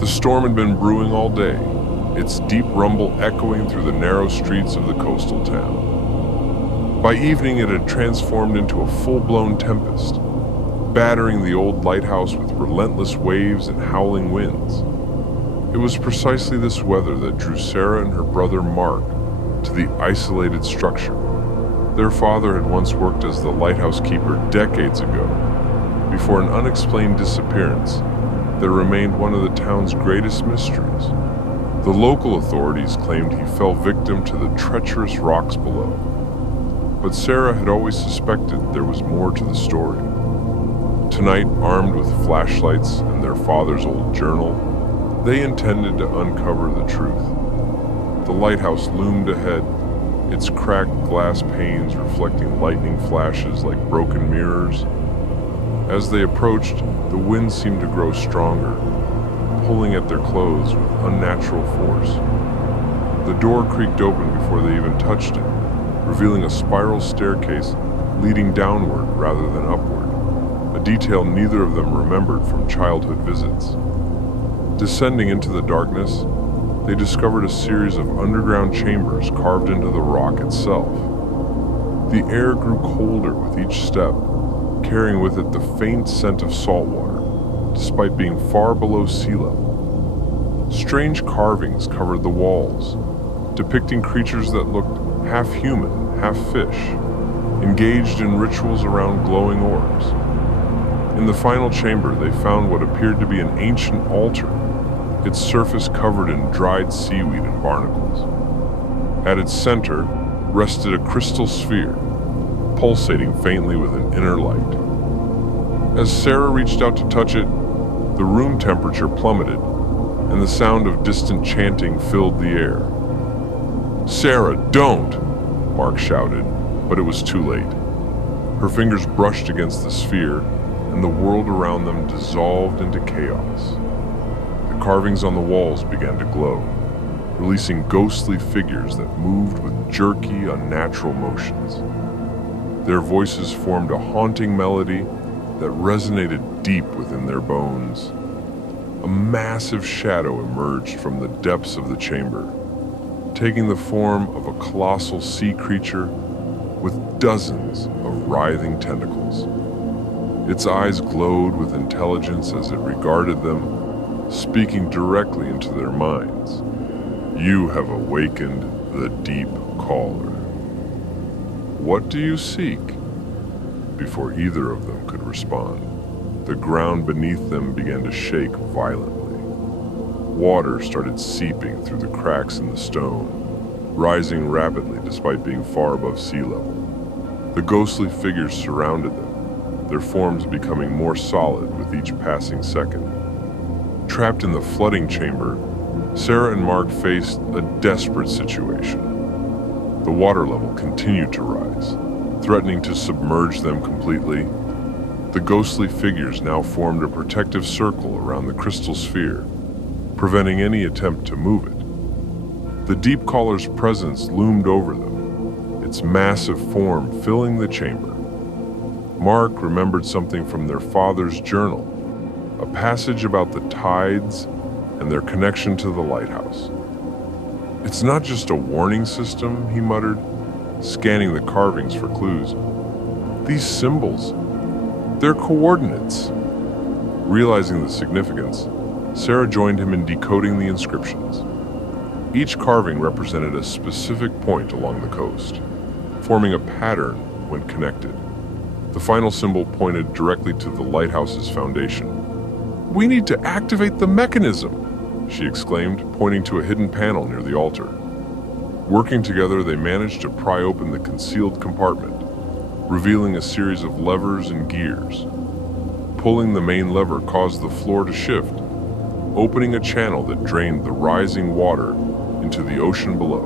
The storm had been brewing all day, its deep rumble echoing through the narrow streets of the coastal town. By evening, it had transformed into a full-blown tempest, battering the old lighthouse with relentless waves and howling winds. It was precisely this weather that drew Sarah and her brother Mark to the isolated structure. Their father had once worked as the lighthouse keeper decades ago, before an unexplained disappearance that remained one of the town's greatest mysteries. The local authorities claimed he fell victim to the treacherous rocks below, but Sarah had always suspected there was more to the story. Tonight, armed with flashlights and their father's old journal, they intended to uncover the truth. The lighthouse loomed ahead, its cracked glass panes reflecting lightning flashes like broken mirrors. As they approached, the wind seemed to grow stronger, pulling at their clothes with unnatural force. The door creaked open before they even touched it, revealing a spiral staircase leading downward rather than upward, a detail neither of them remembered from childhood visits. Descending into the darkness, they discovered a series of underground chambers carved into the rock itself. The air grew colder with each step, carrying with it the faint scent of salt water, despite being far below sea level. Strange carvings covered the walls, depicting creatures that looked half human, half fish, engaged in rituals around glowing orbs. In the final chamber, they found what appeared to be an ancient altar, its surface covered in dried seaweed and barnacles. At its center rested a crystal sphere, pulsating faintly with an inner light. As Sarah reached out to touch it, the room temperature plummeted, and the sound of distant chanting filled the air. "Sarah, don't!" Mark shouted, but it was too late. Her fingers brushed against the sphere, and the world around them dissolved into chaos. The carvings on the walls began to glow, releasing ghostly figures that moved with jerky, unnatural motions. Their voices formed a haunting melody that resonated deep within their bones. A massive shadow emerged from the depths of the chamber, taking the form of a colossal sea creature with dozens of writhing tentacles. Its eyes glowed with intelligence as it regarded them, speaking directly into their minds. "You have awakened the deep caller. What do you seek?" Before either of them could respond, the ground beneath them began to shake violently. Water started seeping through the cracks in the stone, rising rapidly despite being far above sea level. The ghostly figures surrounded them, their forms becoming more solid with each passing second. Trapped in the flooding chamber, Sarah and Mark faced a desperate situation. The water level continued to rise, threatening to submerge them completely. The ghostly figures now formed a protective circle around the crystal sphere, preventing any attempt to move it. The deep caller's presence loomed over them, its massive form filling the chamber. Mark remembered something from their father's journal, a passage about the tides and their connection to the lighthouse. "It's not just a warning system," he muttered, scanning the carvings for clues. "These symbols, they're coordinates." Realizing the significance, Sarah joined him in decoding the inscriptions. Each carving represented a specific point along the coast, forming a pattern when connected. The final symbol pointed directly to the lighthouse's foundation. "We need to activate the mechanism," she exclaimed, pointing to a hidden panel near the altar. Working together, they managed to pry open the concealed compartment, revealing a series of levers and gears. Pulling the main lever caused the floor to shift, opening a channel that drained the rising water into the ocean below.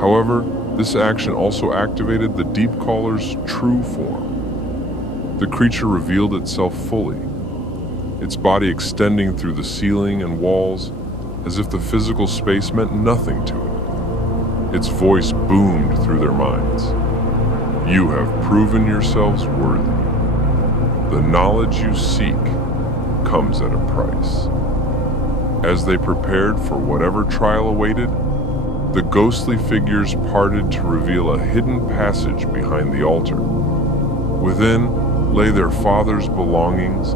However, this action also activated the deep caller's true form. The creature revealed itself fully, its body extending through the ceiling and walls as if the physical space meant nothing to it. Its voice boomed through their minds. "You have proven yourselves worthy. The knowledge you seek comes at a price." As they prepared for whatever trial awaited, the ghostly figures parted to reveal a hidden passage behind the altar. Within lay their father's belongings,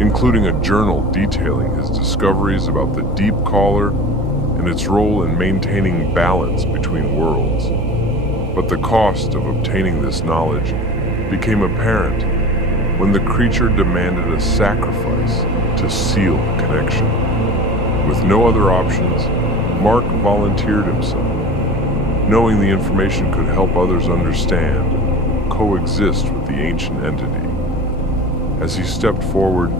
including a journal detailing his discoveries about the deep caller and its role in maintaining balance between worlds. But the cost of obtaining this knowledge became apparent when the creature demanded a sacrifice to seal the connection. With no other options, Mark volunteered himself, knowing the information could help others understand and coexist with the ancient entity. As he stepped forward,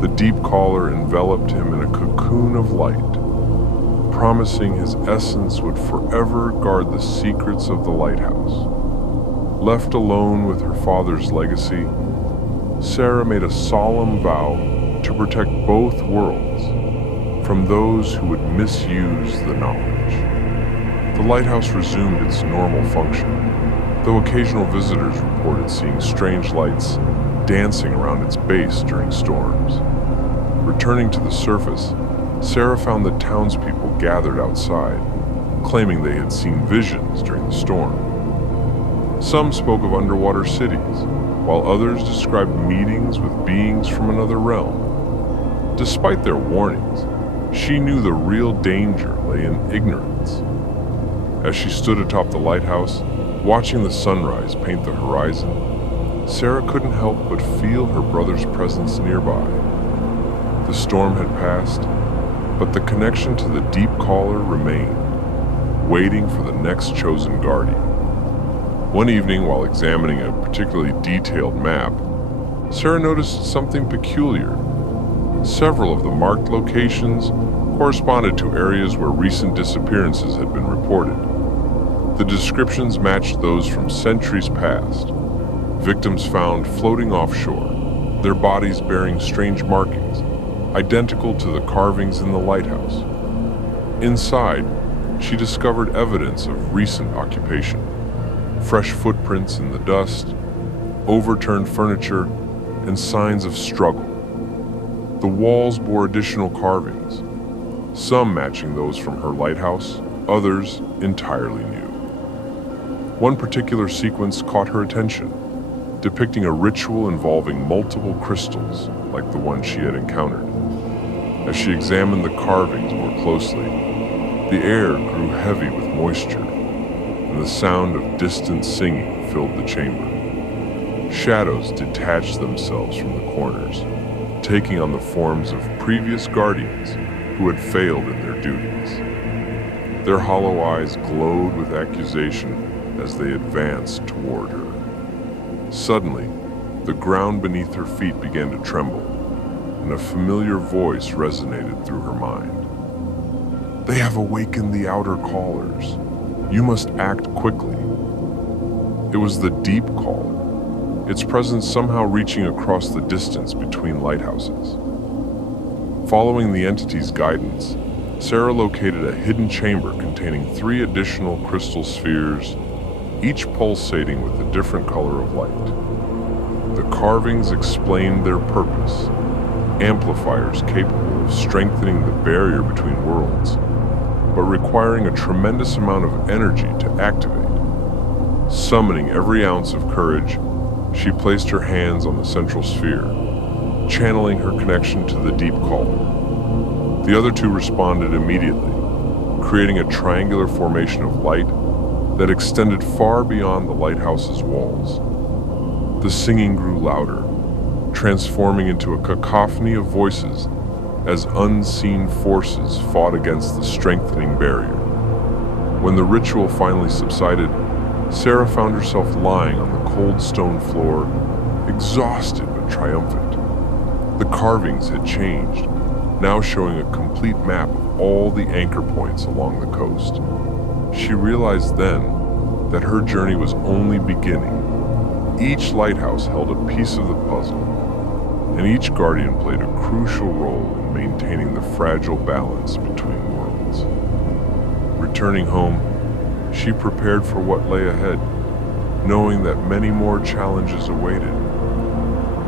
the deep caller enveloped him in a cocoon of light, promising his essence would forever guard the secrets of the lighthouse. Left alone with her father's legacy, Sarah made a solemn vow to protect both worlds from those who would misuse the knowledge. The lighthouse resumed its normal function, though occasional visitors reported seeing strange lights dancing around its base during storms. Returning to the surface, Sarah found the townspeople gathered outside, claiming they had seen visions during the storm. Some spoke of underwater cities, while others described meetings with beings from another realm. Despite their warnings, she knew the real danger lay in ignorance. As she stood atop the lighthouse, watching the sunrise paint the horizon, Sarah couldn't help but feel her brother's presence nearby. The storm had passed, but the connection to the deep caller remained, waiting for the next chosen guardian. One evening, while examining a particularly detailed map, Sarah noticed something peculiar. Several of the marked locations corresponded to areas where recent disappearances had been reported. The descriptions matched those from centuries past. Victims found floating offshore, their bodies bearing strange markings, identical to the carvings in the lighthouse. Inside, she discovered evidence of recent occupation. Fresh footprints in the dust, overturned furniture, and signs of struggle. The walls bore additional carvings, some matching those from her lighthouse, others entirely new. One particular sequence caught her attention, depicting a ritual involving multiple crystals like the one she had encountered. As she examined the carvings more closely, the air grew heavy with moisture, and the sound of distant singing filled the chamber. Shadows detached themselves from the corners, taking on the forms of previous guardians who had failed in their duties. Their hollow eyes glowed with accusation as they advanced toward her. Suddenly, the ground beneath her feet began to tremble, and a familiar voice resonated through her mind. "They have awakened the outer callers. You must act quickly." It was the deep caller, its presence somehow reaching across the distance between lighthouses. Following the entity's guidance, Sarah located a hidden chamber containing 3 additional crystal spheres, each pulsating with a different color of light. The carvings explained their purpose, amplifiers capable of strengthening the barrier between worlds, but requiring a tremendous amount of energy to activate. Summoning every ounce of courage, she placed her hands on the central sphere, channeling her connection to the deep caller. The other 2 responded immediately, creating a triangular formation of light that extended far beyond the lighthouse's walls. The singing grew louder, transforming into a cacophony of voices as unseen forces fought against the strengthening barrier. When the ritual finally subsided, Sarah found herself lying on the cold stone floor, exhausted but triumphant. The carvings had changed, now showing a complete map of all the anchor points along the coast. She realized then that her journey was only beginning. Each lighthouse held a piece of the puzzle, and each guardian played a crucial role in maintaining the fragile balance between worlds. Returning home, she prepared for what lay ahead, knowing that many more challenges awaited.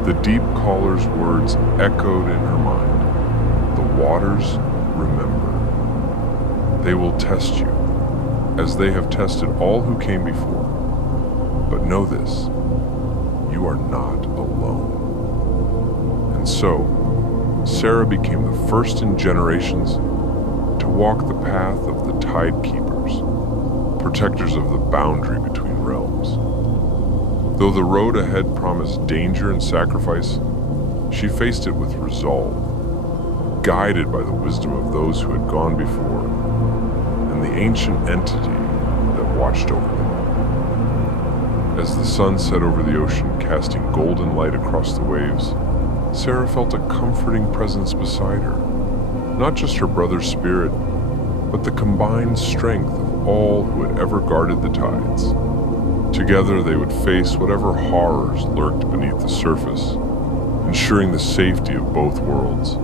The deep caller's words echoed in her mind. The waters remember, they will test you, as they have tested all who came before. But know this, you are not alone. And so, Sarah became the first in generations to walk the path of the Tide Keepers, protectors of the boundary between realms. Though the road ahead promised danger and sacrifice, she faced it with resolve, guided by the wisdom of those who had gone before and the ancient entity that watched over them. As the sun set over the ocean, casting golden light across the waves, Sarah felt a comforting presence beside her. Not just her brother's spirit, but the combined strength of all who had ever guarded the tides. Together they would face whatever horrors lurked beneath the surface, ensuring the safety of both worlds.